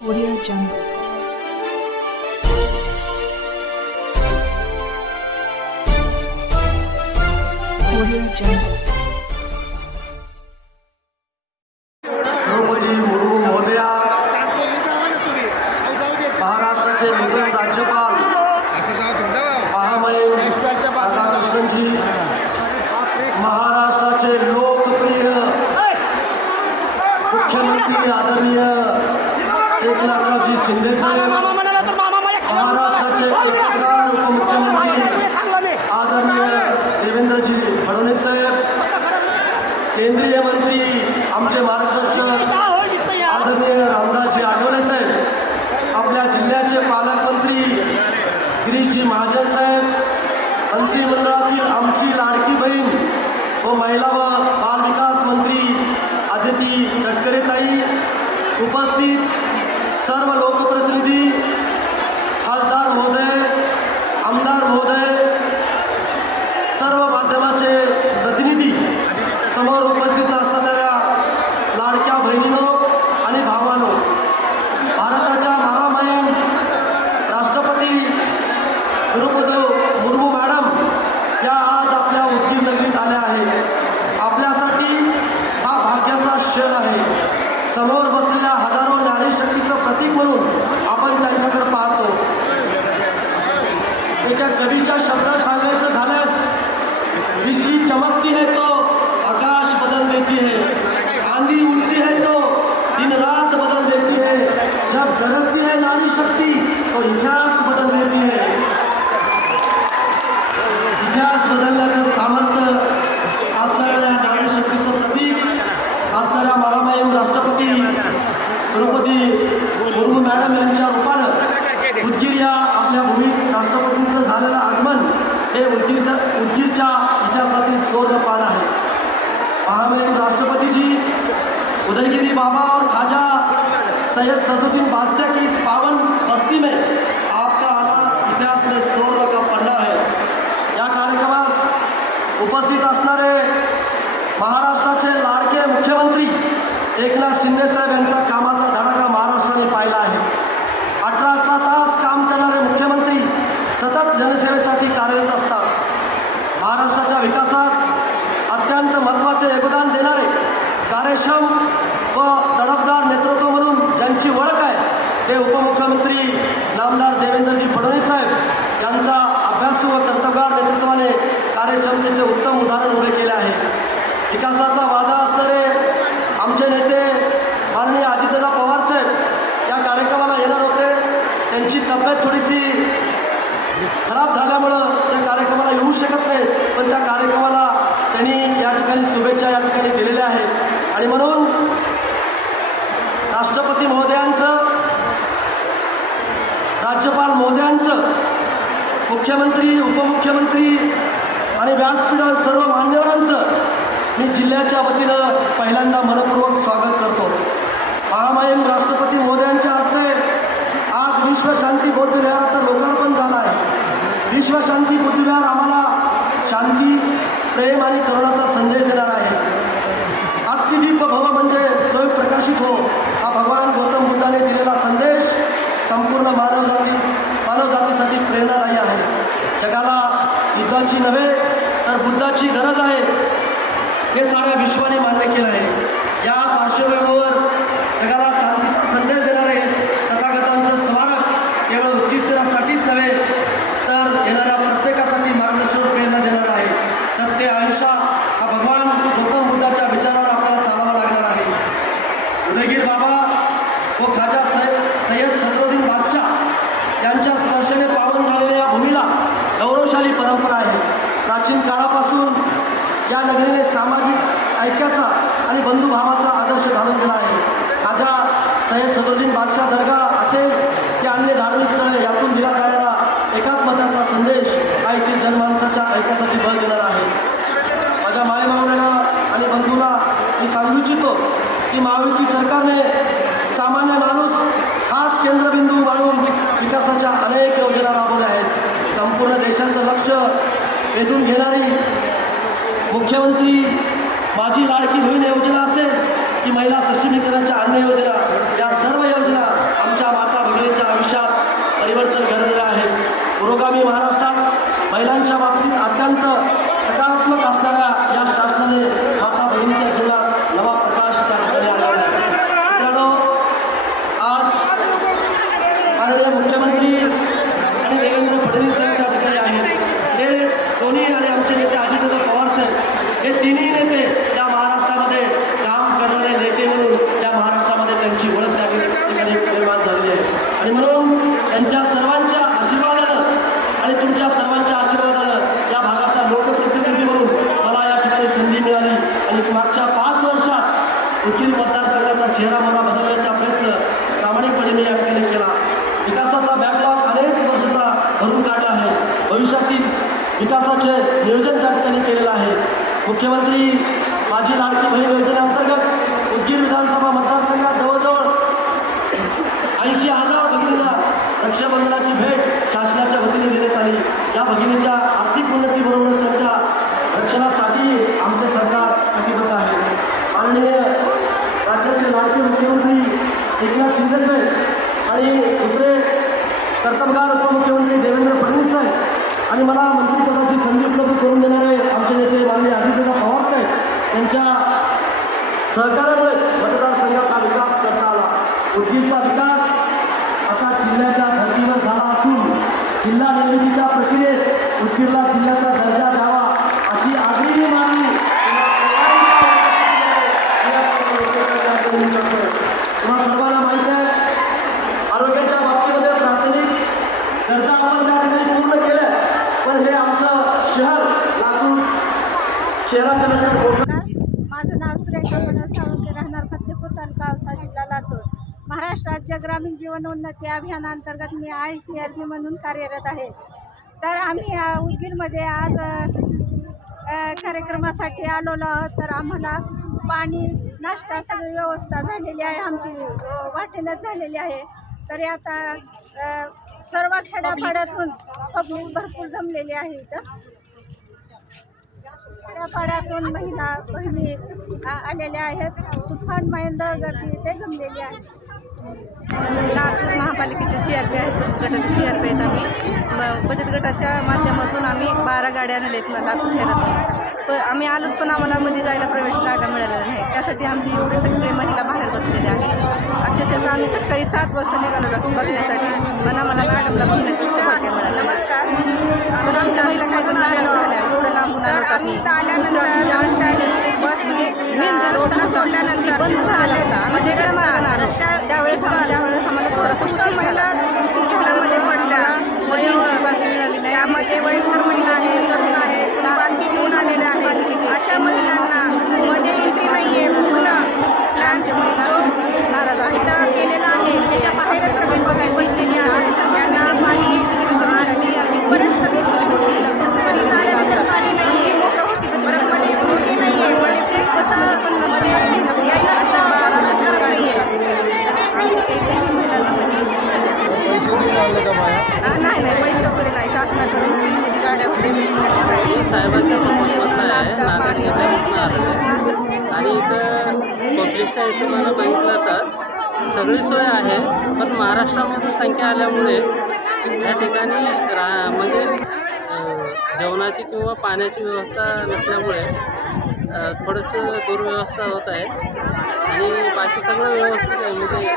Audio Jungle. Audio Jungle. Draupadi Murmu महोदया, महाराष्ट्राचे नूतन राज्यपाल महामहिम राधाकृष्णनजी, महाराष्ट्राचे लोकप्रिय मुख्यमंत्री आदरणीय एकनाथरावजी शिंदे साहेब, महाराष्ट्राचे कर्तृत्वगार उपमुख्यमंत्री आदरणीय देवेंद्रजी फडणवीस साहेब, केंद्रीय मंत्री आमचे मार्गदर्शक आदरणीय रामदासजी आठवले साहेब, आपल्या जिल्ह्याचे पालकमंत्री गिरीशजी महाजन साहेब, मंत्रिमंडळातील आमची लाडकी बहीण व महिला व बाल विकास मंत्री आदिती तटकरेताई, उपस्थित सर्व लोकप्रतिनिधी, खासदार महोदय, आमदार महोदय, सर्व माध्यमाचे प्रतिनिधी, समोर उपस्थित असणाऱ्या लाडक्या बहिणींनो आणि भावांनो, भारताच्या महामहिम राष्ट्रपती द्रौपदी मुर्मू मॅडम या आज आपल्या उदगीर नगरीत आल्या आहेत. आपल्यासाठी हा भाग्याचा क्षण आहे. समोर बसलेल्या हजारो नारी शक्तीचं प्रतीक म्हणून आपण त्यांच्याकडे पाहतो. एका कवीच्या शब्दात सांगायचं झाल्यास, बिजली चमकती है तो आकाश बदल देती है, आंधी उठती है तो दिन रात बदल देती है, जब गरजती है नारी शक्ति तो इतिहास बदल देती है. इतिहास बदलण्याचं सामर्थ्य असणाऱ्या नारी शक्तीचं प्रतीक असणाऱ्या महामहिम राष्ट्रपती द्रौपदी मुर्मू मॅडम यांच्या रूपानं उदगीर या आपल्या भूमीत राष्ट्रपतींचं झालेलं आगमन हे उदगीरच्या इतिहासातील शोध पान आहे. महामहिम राष्ट्रपति जी उदयगिरी बाबा और ख्वाजा सैयद सदरुद्दीन बादशाह की इस पावन बस्ती में आपका आना इतिहास में शोध का पन्ना है. या कार्यक्रमास उपस्थित असणारे महाराष्ट्राचे लाडके मुख्यमंत्री एकनाथ शिंदे साहेब यांचा कामाचा धडाका महाराष्ट्राने पाहिला आहे. 18 तास काम करणारे मुख्यमंत्री सतत जनसेवेसाठी कार्यरत असतात. महाराष्ट्राच्या विकासात अत्यंत महत्त्वाचे योगदान देणारे कार्यक्षम व तडफदार नेतृत्व म्हणून ज्यांची ओळख आहे ते उपमुख्यमंत्री नामदार देवेंद्रजी फडणवीस साहेब यांचा अभ्यासू व कर्तबगार नेतृत्वाने कार्यक्षमतेचे उत्तम उदाहरण उभे केले आहे. विकासाचा वादा असणारे आमचे नेते माननीय आदित्यदा पवार साहेब या कार्यक्रमाला येणार होते. त्यांची तब्येत थोडीशी खराब झाल्यामुळं त्या कार्यक्रमाला येऊ शकत नाही, पण त्या कार्यक्रमाला त्यांनी या ठिकाणी शुभेच्छा या ठिकाणी दिलेल्या आहेत. आणि म्हणून राष्ट्रपती महोदयांचं, राज्यपाल महोदयांचं, मुख्यमंत्री, उपमुख्यमंत्री आणि व्यासपीठावर सर्व मान्यवरांचं मी जिल्ह्याच्या वतीनं पहिल्यांदा मनपूर्वक स्वागत करतो. महामहिम राष्ट्रपती महोदयांच्या हस्ते आज विश्वशांती बौद्धविहाराचं लोकार्पण झालं आहे. विश्वशांती बौद्धविहार आम्हाला शांती, प्रेम आणि करुणाचा संदेश देणार आहे. अतिदीप भव म्हणजे स्वयं प्रकाशित हो हा भगवान गौतम बुद्धाने दिलेला संदेश संपूर्ण मानवजातीसाठी प्रेरणादायी आहे. जगाला युद्धाची नव्हे तर बुद्धाची गरज आहे हे साऱ्या विश्वाने मान्य केलं आहे. या पार्श्वभूमीवर जगाला शांतीचा संदेश देणारे तथागतांचं स्मारक केवळ उद्दीपनासाठीच नव्हे तर येणाऱ्या प्रत्येकासाठी मार्गदर्शक प्रेरणा देणार आहे. सत्य अहिंसा हा भगवान गौतम बुद्धाच्या विचारावर आपल्याला चालावं लागणार आहे. उदयगिरी बाबा व ख्वाजा सैयद सदरुद्दीन बादशाह यांच्या स्पर्शाने पावन झालेल्या या भूमीला गौरवशाली परंपरा आहे. प्राचीन काळापासून या नगरीने सामाजिक ऐक्याचा आणि बंधुभावाचा आदर्श घालून दिला आहे. ख्वाजा सैयद सदरुद्दीन बादशाह दर्गा असेल की अन्य धार्मिक स्थळे यातून दिला जाणारा एकात्मताचा संदेश हा येथील जनमानसाच्या ऐक्यासाठी बळ देणार आहे. माझ्या मायभावनेला आणि बंधूला मी सांगू इच्छितो की महायुती सरकारने सामान्य माणूस हाच केंद्रबिंदू मानून विकासाच्या अनेक योजना राबवल्या आहेत. संपूर्ण देशाचं लक्ष वेधून घेणारी मुख्यमंत्री माझी लाडकी बहीण योजना असेल की महिला सक्षमीकरणाच्या अन्य योजना, या सर्व योजना आमच्या पुरोगामी महाराष्ट्रात महिलांच्या बाबतीत अत्यंत सकारात्मक असणाऱ्या या शासनाने माता बहिणीच्या जीवनात नवा प्रकाश त्या ठिकाणी आलेला आहे. मित्रांनो, आज माननीय मुख्यमंत्री आणि देवेंद्र फडणवीस यांच्या ठिकाणी आहेत. हे दोन्ही आणि आमचे नेते अजितदादा पवार साहेब हे तिन्ही नेते या महाराष्ट्रामध्ये काम करणारे नेते म्हणून या महाराष्ट्रामध्ये त्यांची ओळख त्या ठिकाणी निर्माण झालेली आहे. आणि म्हणून त्यांच्या सर्वांच्या आशीर्वादानं आणि तुमच्या सर्वांच्या आशीर्वादानं या भागाचा लोकप्रतिनिधी म्हणून मला या ठिकाणी संधी मिळाली आणि मागच्या 5 वर्षात उदगीर मतदारसंघाचा चेहरा मला बदलण्याचा प्रयत्न प्रामाणिकपणे मी या ठिकाणी केला. विकासाचा बॅकलॉग अनेक वर्षाचा भरून काढला आहे. भविष्यातील विकासाचे नियोजन त्या ठिकाणी केलेलं आहे. मुख्यमंत्री माझी लाडकी बहीण योजनेअंतर्गत उदगीर विधानसभा मतदारसंघात जवळजवळ 80,000 भगिनींना रक्षाबंधनाची भेट शासनाच्या वतीने देण्यात आली. या भगिनीच्या आर्थिक उन्नतीबरोबर त्यांच्या रक्षणासाठी आमचे सरकार कटिबद्ध आहे. माननीय राज्याचे लाडके मुख्यमंत्री एकनाथ शिंदे साहेब आणि दुसरे कर्तबगार उपमुख्यमंत्री देवेंद्र फडणवीस साहेब आणि मला मंत्रिपदाची संधी उपलब्ध करून देणारे आमचे नेते माननीय अजितदादा पवार साहेब यांच्या सहकार्यामुळे मतदारसंघाचा विकास करता आला. उदगीरचा विकास आता जिल्ह्याच्या धर्तीवर झाला असून जिल्हा निर्मितीच्या प्रक्रियेत उदगीरला जिल्ह्याचा दर्जा द्यावा अशी आग्रही मागणी तुम्हाला सर्वांना माहीत आहे. आरोग्याच्या बाबतीमध्ये प्राथमिक गरजा आपण त्या ठिकाणी पूर्ण केल्या, पण हे आमचं शहर लातूर शहराच्या नंतर मोठं. माझं नाव सुरेखा मनोज सावंत, राहणार फतेपूर तालुका औसा जिल्हा लातूर. महाराष्ट्र राज्य ग्रामीण जीवनोन्नती अभियानांतर्गत मी ICRP म्हणून कार्यरत आहे. तर आम्ही उदगीरमध्ये आज कार्यक्रमासाठी आलेलो आहोत. तर आम्हाला पाणी नाश्ता सगळी व्यवस्था झालेली आहे, आमची वाटेनच झालेली आहे. तरी आता सर्व खेड्यापाड्यातून पब्लिक भरपूर जमलेली आहे. इथं खेड्यापाड्यातून महिला बहिणी आलेल्या आहेत. तुफान महेंद्र गर्दी इथे जमलेली आहे. लातूर महापालिकेचे CRP आहे, बचत गटाचे CRP आहेत. आम्ही बचत गटाच्या माध्यमातून आम्ही 12 गाड्या आणल्या आहेत लातूर शहरातून. तर आम्ही आलोच पण आम्हाला मध्ये जायला प्रवेश जागा मिळालेला नाही. त्यासाठी आमची एवढे सगळे महिला बाहेर बसलेल्या आहेत. अक्षरशः आम्ही सकाळी 7 वाजता निघालो लागून बघण्यासाठी, पण आम्हाला मॅडमला बघण्याचं सौभाग्य मिळालं. नमस्कार. आपण आमच्या महिला काय झाल्या एवढं लांबून आलो. आम्ही आल्यानंतर बस म्हणजे रोडला सोडल्यानंतर रस्त्या त्यावेळेस आम्हाला थोडासा उशीर महिला उशीरमध्ये पडल्या. त्यामध्ये वयस्कर महिला आहेत, तरुण आहेत, बालकी जीवन आलेल्या आहेत. अशा महिलांना मध्ये एंट्री नाही आहे. पूर्ण प्लॅनच्या महिला नाराज आहेत केलेला आहे. त्याच्या बाहेरच सगळे पब्लिक बसलेली आहे. त्यांना पाणी आणि परत सगळी सोय होती. पण आल्यानंतर पाणी नाही आहे, परत मध्ये एंट्री नाही आहे. मध्ये ते स्वतः पण मध्ये यायला सुद्धा करत नाही आहे. नाही पैसे वगैरे नाही, शासनाकडून फ्रीमध्ये गाड्या वगैरे साहेबांच्या आणि इथं पब्लिकच्या हिशोबानं बघितलं तर सगळी सोय आहे. पण महाराष्ट्रामधून संख्या आल्यामुळे या ठिकाणी म्हणजे जेवणाची किंवा पाण्याची व्यवस्था नसल्यामुळे थोडंसं दुर्व्यवस्था होत आहे. आणि बाकी सगळं व्यवस्थित आहे. म्हणजे